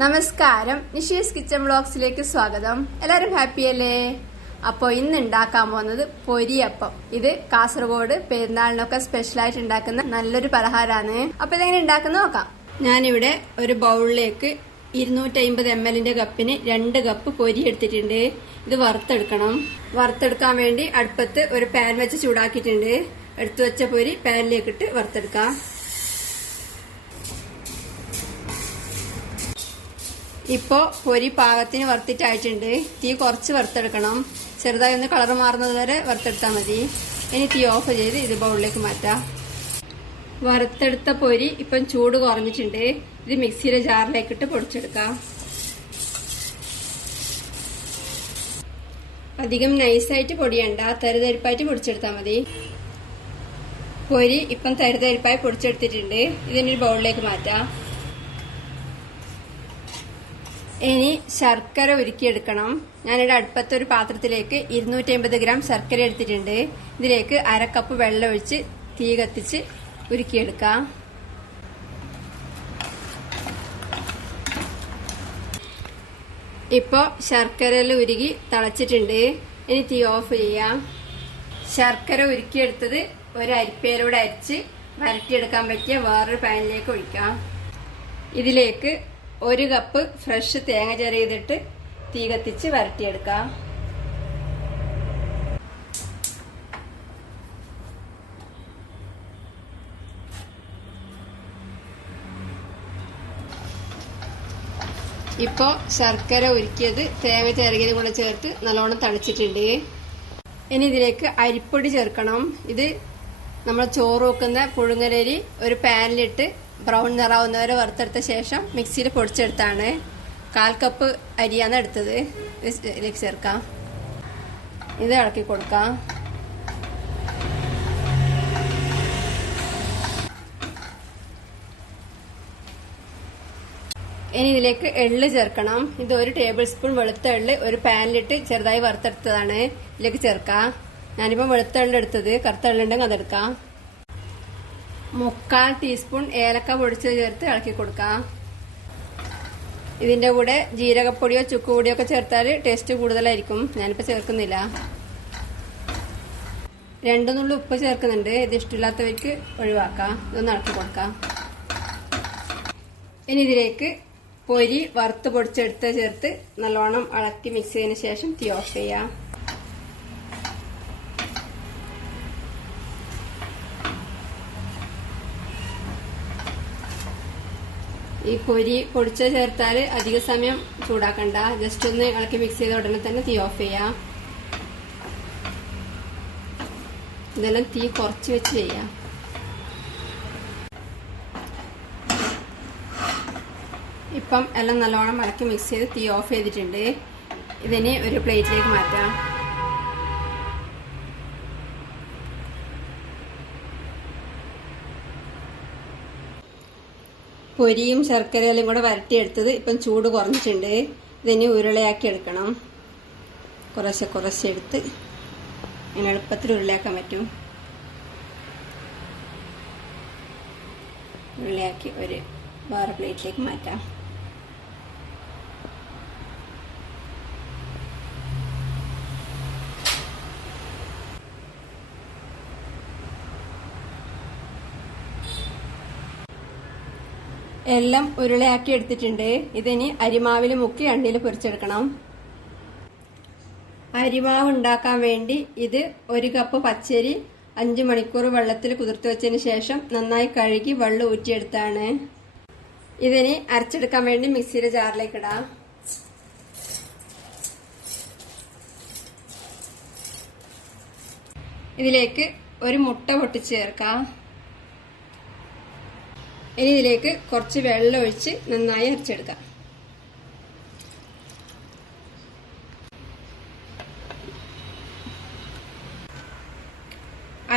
നമസ്കാരം, നിഷീസ് കിച്ചൺ വ്ളോഗ്സിലേക്ക് സ്വാഗതം. എല്ലാവരും ഹാപ്പിയല്ലേ? അപ്പോൾ ഇന്ന് ഉണ്ടാക്കാൻ പോകുന്നത് പൊരിയപ്പം. ഇത് കാസർഗോഡ് പെരുന്നാളിനൊക്കെ സ്പെഷ്യലായിട്ട് ഉണ്ടാക്കുന്ന നല്ലൊരു പലഹാരമാണ്. അപ്പൊ ഇതെങ്ങനെ ഉണ്ടാക്കുന്ന നോക്കാം. ഞാനിവിടെ ഒരു ബൗളിലേക്ക് 250 ml കപ്പിന് 2 കപ്പ് പൊരി എടുത്തിട്ടുണ്ട്. ഇത് വറുത്തെടുക്കണം. വറുത്തെടുക്കാൻ വേണ്ടി അടുപ്പത്ത് ഒരു പാൻ വെച്ച് ചൂടാക്കിയിട്ടുണ്ട്. എടുത്തു വെച്ച പൊരി പാനിലേക്കിട്ട് വറുത്തെടുക്കാം. ഇപ്പോ പൊരി പാകത്തിന് വറുത്തിട്ടായിട്ടുണ്ട്. തീ കുറച്ച് വറുത്തെടുക്കണം. ചെറുതായി ഒന്ന് കളർ മാറുന്നത് വരെ വറുത്തെടുത്താൽ മതി. ഇനി തീ ഓഫ് ചെയ്ത് ഇത് ബൗളിലേക്ക് മാറ്റാം. വറുത്തെടുത്ത പൊരി ഇപ്പം ചൂട് കുറഞ്ഞിട്ടുണ്ട്. ഇത് മിക്സിയുടെ ജാറിലേക്കിട്ട് പൊടിച്ചെടുക്കാം. അധികം നൈസായിട്ട് പൊടിയണ്ട, തരിതരിപ്പായിട്ട് പൊടിച്ചെടുത്താൽ മതി. പൊരി ഇപ്പം തരിതരിപ്പായി പൊടിച്ചെടുത്തിട്ടുണ്ട്. ഇതിനൊരു ബൗളിലേക്ക് മാറ്റാം. ഇനി ശർക്കര ഉരുക്കിയെടുക്കണം. ഞാനിവിടെ അടുപ്പത്തെ ഒരു പാത്രത്തിലേക്ക് 250 ഗ്രാം ശർക്കര എടുത്തിട്ടുണ്ട്. ഇതിലേക്ക് 1/2 കപ്പ് വെള്ളം ഒഴിച്ച് തീ കത്തിച്ച് ഉരുക്കിയെടുക്കാം. ഇപ്പോ ശർക്കരയിൽ ഉരുകി തിളച്ചിട്ടുണ്ട്. ഇനി തീ ഓഫ് ചെയ്യാം. ശർക്കര ഉരുക്കിയെടുത്തത് ഒരു അരിപ്പയിലൂടെ അരിച്ച് വരട്ടിയെടുക്കാൻ പറ്റിയ വേറൊരു പാനിലേക്ക് ഒഴിക്കാം. ഇതിലേക്ക് 1 കപ്പ് ഫ്രഷ് തേങ്ങ ചിരകിയിട്ട് തീ കത്തിച്ച് വരട്ടിയെടുക്കാം. ഇപ്പോ ശർക്കര ഉരുക്കിയത് തേങ്ങ ചിരകിയതും കൂടെ ചേർത്ത് നല്ലോണം തളിച്ചിട്ടുണ്ട്. ഇനി ഇതിലേക്ക് അരിപ്പൊടി ചേർക്കണം. ഇത് നമ്മൾ ചോറ് വെക്കുന്ന പുഴുങ്ങലരി ഒരു പാനിലിട്ട് ബ്രൗൺ നിറാവുന്നവരെ വറുത്തെടുത്ത ശേഷം മിക്സിയിൽ പൊടിച്ചെടുത്താണ്. 1/4 കപ്പ് അരിയാണ് എടുത്തത്. ഇതിലേക്ക് ചേർക്കാം. ഇത് ഇളക്കി കൊടുക്കാം. ഇനി ഇതിലേക്ക് എള്ള് ചേർക്കണം. ഇത് 1 ടേബിൾ സ്പൂൺ വെളുത്ത എള്ള് ഒരു പാനിലിട്ട് ചെറുതായി വറുത്തെടുത്തതാണ്. ഇതിലേക്ക് ചേർക്കാം. ഞാനിപ്പോൾ വെളുത്ത എള്ള് എടുത്തത്, കറുത്ത എള്ളുണ്ടെങ്കിൽ അതെടുക്കാം. 1/4 ടീസ്പൂൺ ഏലക്ക പൊടിച്ചത് ചേർത്ത് ഇളക്കി കൊടുക്കാം. ഇതിന്റെ കൂടെ ജീരകപ്പൊടിയോ ചുക്കുപൊടിയോ ഒക്കെ ചേർത്താൽ ടേസ്റ്റ് കൂടുതലായിരിക്കും. ഞാനിപ്പോൾ ചേർക്കുന്നില്ല. 2 നുള്ളി ഉപ്പ് ചേർക്കുന്നുണ്ട്. ഇത് ഇഷ്ടമില്ലാത്തവർക്ക് ഒഴിവാക്കാം. ഇതൊന്ന് ഇളക്കി കൊടുക്കാം. ഇനി ഇതിലേക്ക് പൊരി വറുത്ത് പൊടിച്ചെടുത്ത് ചേർത്ത് നല്ലോണം ഇളക്കി മിക്സ് ചെയ്തതിന് ശേഷം തീ ഓഫ് ചെയ്യാം. ഈ പൊരി പൊടിച്ച ചേർത്താൽ അധിക സമയം ചൂടാക്കണ്ട. ജസ്റ്റ് ഒന്ന് ഇളക്കി മിക്സ് ചെയ്ത ഉടനെ തന്നെ തീ ഓഫ് ചെയ്യാം. ഇതെല്ലാം തീ കുറച്ച് വെച്ച് ചെയ്യാം. ഇപ്പം എല്ലാം നല്ലോണം ഇളക്കി മിക്സ് ചെയ്ത് തീ ഓഫ് ചെയ്തിട്ടുണ്ട്. ഇതിനെ ഒരു പ്ലേറ്റിലേക്ക് മാറ്റാം. പൊരിയും ശർക്കരയിലും കൂടെ വരട്ടിയെടുത്തത് ഇപ്പം ചൂട് കുറഞ്ഞിട്ടുണ്ട്. ഇതിനെ ഉരുളയാക്കി എടുക്കണം. കുറച്ച് എടുത്ത് ഇങ്ങനെ എളുപ്പത്തിൽ ഉരുളയാക്കാൻ പറ്റും. ഉരുളയാക്കി ഒരു വേറെ പ്ലേറ്റിലേക്ക് മാറ്റാം. എല്ലാം ഉരുളയാക്കി എടുത്തിട്ടുണ്ട്. ഇതിനി അരിമാവിൽ മുക്കി എണ്ണയിൽ പൊരിച്ചെടുക്കണം. അരിമാവ് ഉണ്ടാക്കാൻ വേണ്ടി ഇത് 1 കപ്പ് പച്ചരി 5 മണിക്കൂർ വെള്ളത്തിൽ കുതിർത്ത് വെച്ചതിന് ശേഷം നന്നായി കഴുകി വെള്ളം ഊറ്റിയെടുത്താണ്. ഇതിനി അരച്ചെടുക്കാൻ വേണ്ടി മിക്സിയുടെ ജാറിലേക്ക് ഇടാം. ഇതിലേക്ക് ഒരു മുട്ട പൊട്ടിച്ച് ചേർക്കാം. ഇനി ഇതിലേക്ക് കുറച്ച് വെള്ളം ഒഴിച്ച് നന്നായി അരച്ചെടുക്കാം.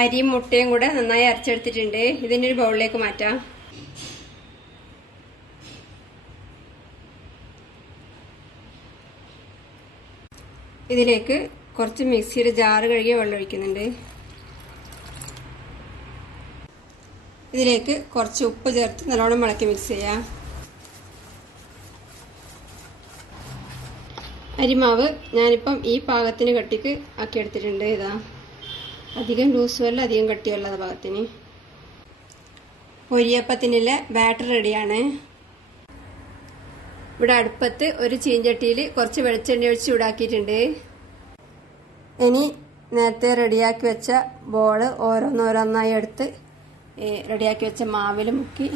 അരിയും മുട്ടയും കൂടെ നന്നായി അരച്ചെടുത്തിട്ടുണ്ട്. ഇതിൻ്റെ ഒരു ബൗളിലേക്ക് മാറ്റാം. ഇതിലേക്ക് കുറച്ച് മിക്സിയുടെ ജാറ് കഴുകിയ വെള്ളം ഒഴിക്കുന്നുണ്ട്. ഇതിലേക്ക് കുറച്ച് ഉപ്പ് ചേർത്ത് നല്ലോണം ഇളക്കി മിക്സ് ചെയ്യാം. അരിമാവ് ഞാനിപ്പം ഈ പാകത്തിന് കട്ടിക്ക് ആക്കി എടുത്തിട്ടുണ്ട്. ഇതാ, അധികം ലൂസുമല്ല അധികം കട്ടിയല്ലാത്ത പാകത്തിന്. പൊരിയപ്പത്തിനുള്ള ബാറ്റർ റെഡിയാണ്. ഇവിടെ അടുപ്പത്ത് ഒരു ചീഞ്ചട്ടിയിൽ കുറച്ച് വെളിച്ചെണ്ണ ഒഴിച്ച് ചൂടാക്കിയിട്ടുണ്ട്. ഇനി നേരത്തെ റെഡിയാക്കി വെച്ച ബോള് ഓരോന്നോരോന്നായി എടുത്ത് റെഡിയാക്കി വെച്ച മാവിൽ മുക്കി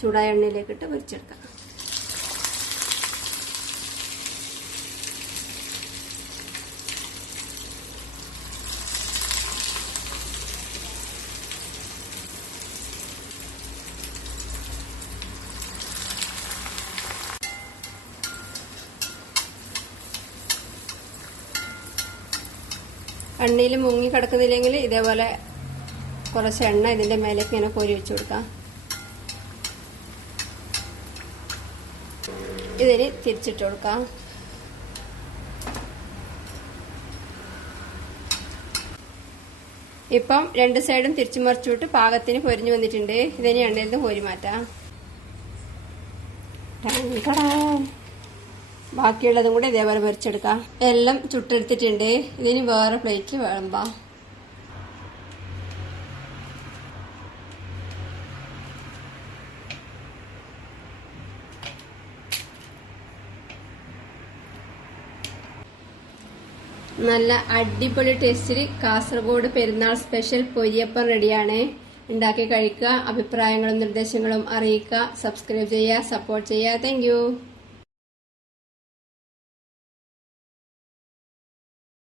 ചൂടായ എണ്ണയിലേക്കിട്ട് പൊരിച്ചെടുക്കാം. എണ്ണയിൽ മുങ്ങി കിടക്കുന്നില്ലെങ്കിൽ ഇതേപോലെ കുറച്ച് എണ്ണ ഇതിന്റെ മേലേക്ക് ഇങ്ങനെ കോരി വെച്ച് കൊടുക്കാം. ഇതിന് തിരിച്ചിട്ട് കൊടുക്കാം. ഇപ്പം രണ്ട് സൈഡും തിരിച്ചു മറിച്ചുവിട്ട് പാകത്തിന് പൊരിഞ്ഞു വന്നിട്ടുണ്ട്. ഇതിന് എണ്ണയിൽ നിന്ന് കോരി മാറ്റാം. ബാക്കിയുള്ളതും കൂടെ ഇതേപോലെ പൊരിച്ചെടുക്കാം. എല്ലാം ചുട്ടെടുത്തിട്ടുണ്ട്. ഇതിന് വേറെ പ്ലേറ്റിൽ വിളമ്പാം. നല്ല അടിപൊളി ടേസ്റ്റിൽ കാസർഗോഡ് പെരുന്നാൾ സ്പെഷ്യൽ പൊരിയപ്പം റെഡിയാണ്. ഉണ്ടാക്കി കഴിക്കുക. അഭിപ്രായങ്ങളും നിർദ്ദേശങ്ങളും അറിയിക്കുക. സബ്സ്ക്രൈബ് ചെയ്യുക, സപ്പോർട്ട് ചെയ്യുക. Thank you.